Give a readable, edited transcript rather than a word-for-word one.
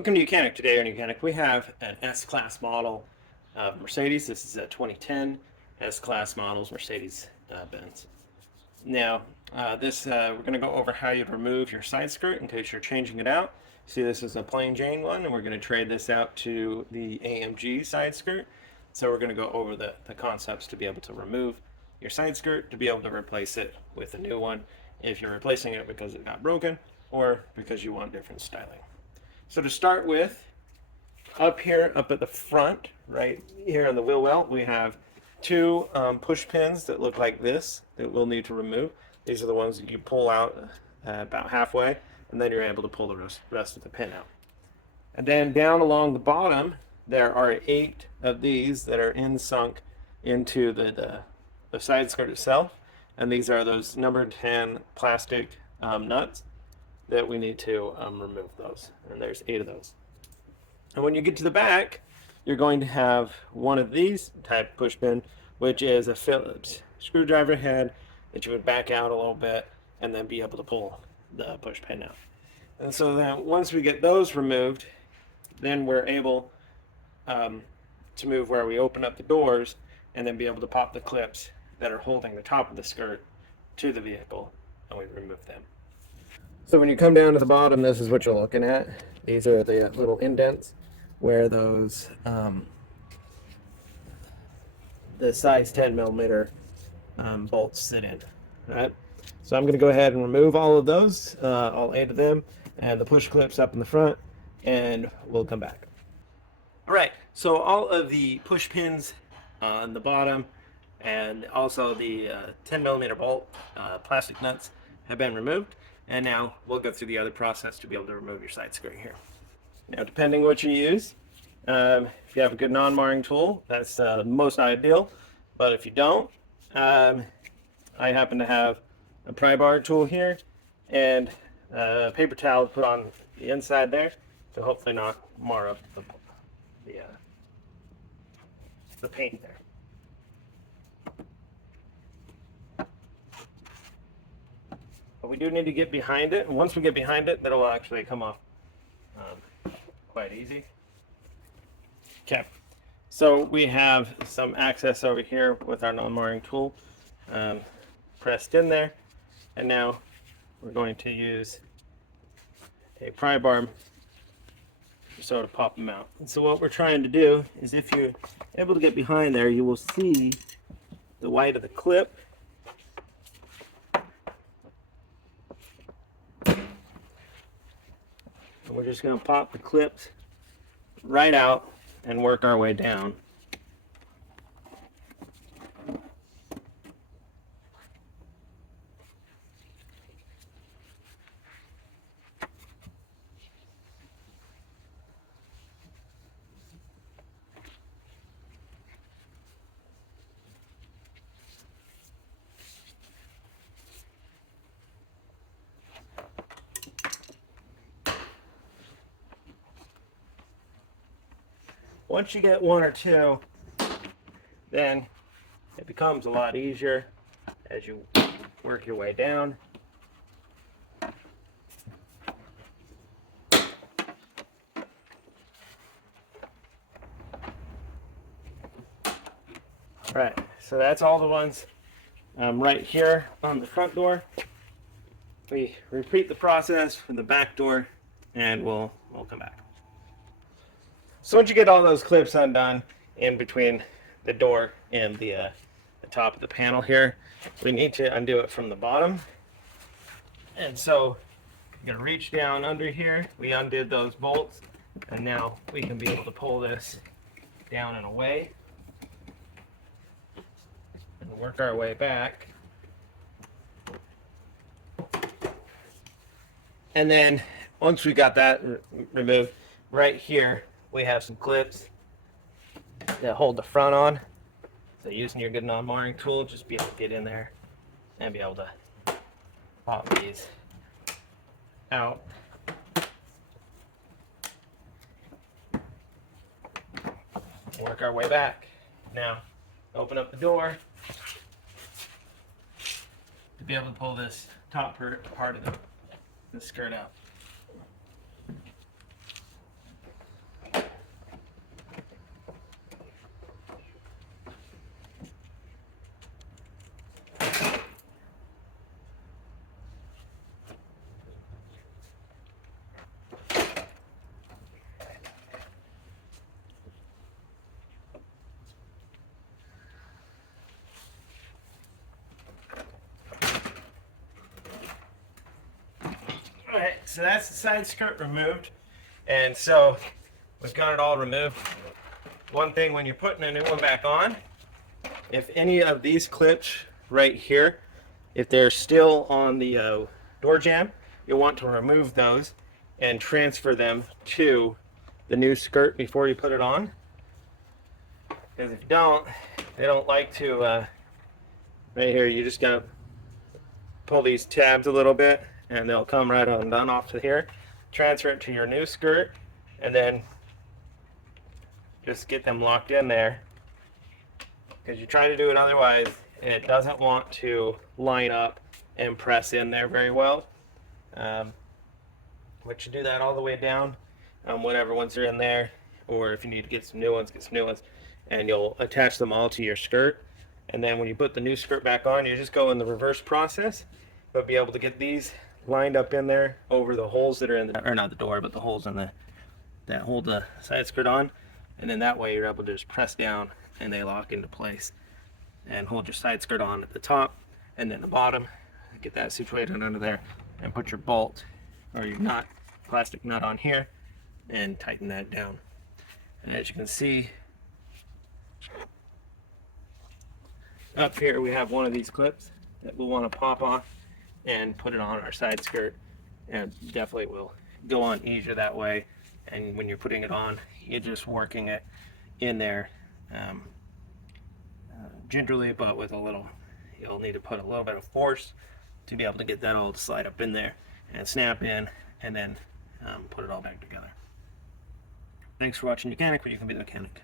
Welcome to Mechanic. Today on Mechanic we have an S-Class model of Mercedes. This is a 2010 S-Class models Mercedes-Benz. Now we're going to go over how you'd remove your side skirt in case you're changing it out. See, this is a plain Jane one, and we're going to trade this out to the AMG side skirt. So we're going to go over the concepts to be able to remove your side skirt, to be able to replace it with a new one if you're replacing it because it got broken or because you want different styling. So to start with, up at the front, right here on the wheel well, we have two push pins that look like this that we'll need to remove. These are the ones that you pull out about halfway, and then you're able to pull the rest of the pin out. And then down along the bottom, there are 8 of these that are sunk into the side skirt itself, and these are those number 10 plastic nuts that we need to remove those, and there's 8 of those. And when you get to the back, you're going to have one of these type push pin, which is a Phillips screwdriver head that you would back out a little bit and then be able to pull the push pin out. And so then once we get those removed, then we're able to move where we open up the doors and then be able to pop the clips that are holding the top of the skirt to the vehicle, and we remove them. So when you come down to the bottom, this is what you're looking at. These are the little indents where those the size 10 millimeter bolts sit in. All right. So I'm going to go ahead and remove all of those, all 8 of them, and the push clips up in the front, and we'll come back. All right. So all of the push pins on the bottom, and also the 10 millimeter bolt plastic nuts have been removed. And now we'll go through the other process to be able to remove your side skirt here. Now, depending what you use, if you have a good non-marring tool, that's most ideal. But if you don't, I happen to have a pry bar tool here and a paper towel to put on the inside there to hopefully not mar up the paint there. But we do need to get behind it, and once we get behind it, that'll actually come off quite easy. Okay, so we have some access over here with our non-marring tool pressed in there, and now we're going to use a pry bar to sort of pop them out. And so what we're trying to do is, if you're able to get behind there, you will see the white of the clip. And we're just going to pop the clips right out and work our way down. Once you get 1 or 2, then it becomes a lot easier as you work your way down. Right, so that's all the ones right here on the front door. We repeat the process for the back door, and we'll come back. So once you get all those clips undone in between the door and the top of the panel here, we need to undo it from the bottom. And so you're gonna reach down under here. We undid those bolts, and now we can be able to pull this down and away and work our way back. And then once we got that removed, right here we have some clips that hold the front on. So using your good non-marring tool, just be able to get in there and be able to pop these out. Work our way back. Now, open up the door to be able to pull this top part of the skirt out. anyway, so that's the side skirt removed. And so we've got it all removed. One thing when you're putting a new one back on, if any of these clips right here, if they're still on the door jamb, you'll want to remove those and transfer them to the new skirt before you put it on. Because if you don't, they don't like to, right here, you just gotta pull these tabs a little bit and they'll come right undone off to here. Transfer it to your new skirt and then just get them locked in there. Because you try to do it otherwise, it doesn't want to line up and press in there very well. But you do that all the way down, whatever ones are in there, or if you need to get some new ones, get some new ones, and you'll attach them all to your skirt. And then when you put the new skirt back on, you just go in the reverse process, but be able to get these lined up in there over the holes that are in the, or not the door, but the holes in the, that hold the side skirt on. And then that way you're able to just press down and they lock into place. And hold your side skirt on at the top and then the bottom. Get that situated under there and put your bolt or your nut, plastic nut on here and tighten that down. And as you can see, up here we have one of these clips that we'll want to pop off and put it on our side skirt, and definitely will go on easier that way. And when you're putting it on, you're just working it in there gingerly, but with a little, you'll need to put a little bit of force to be able to get that all to slide up in there and snap in, and then put it all back together. Thanks for watching Mechanic, where you can be the mechanic.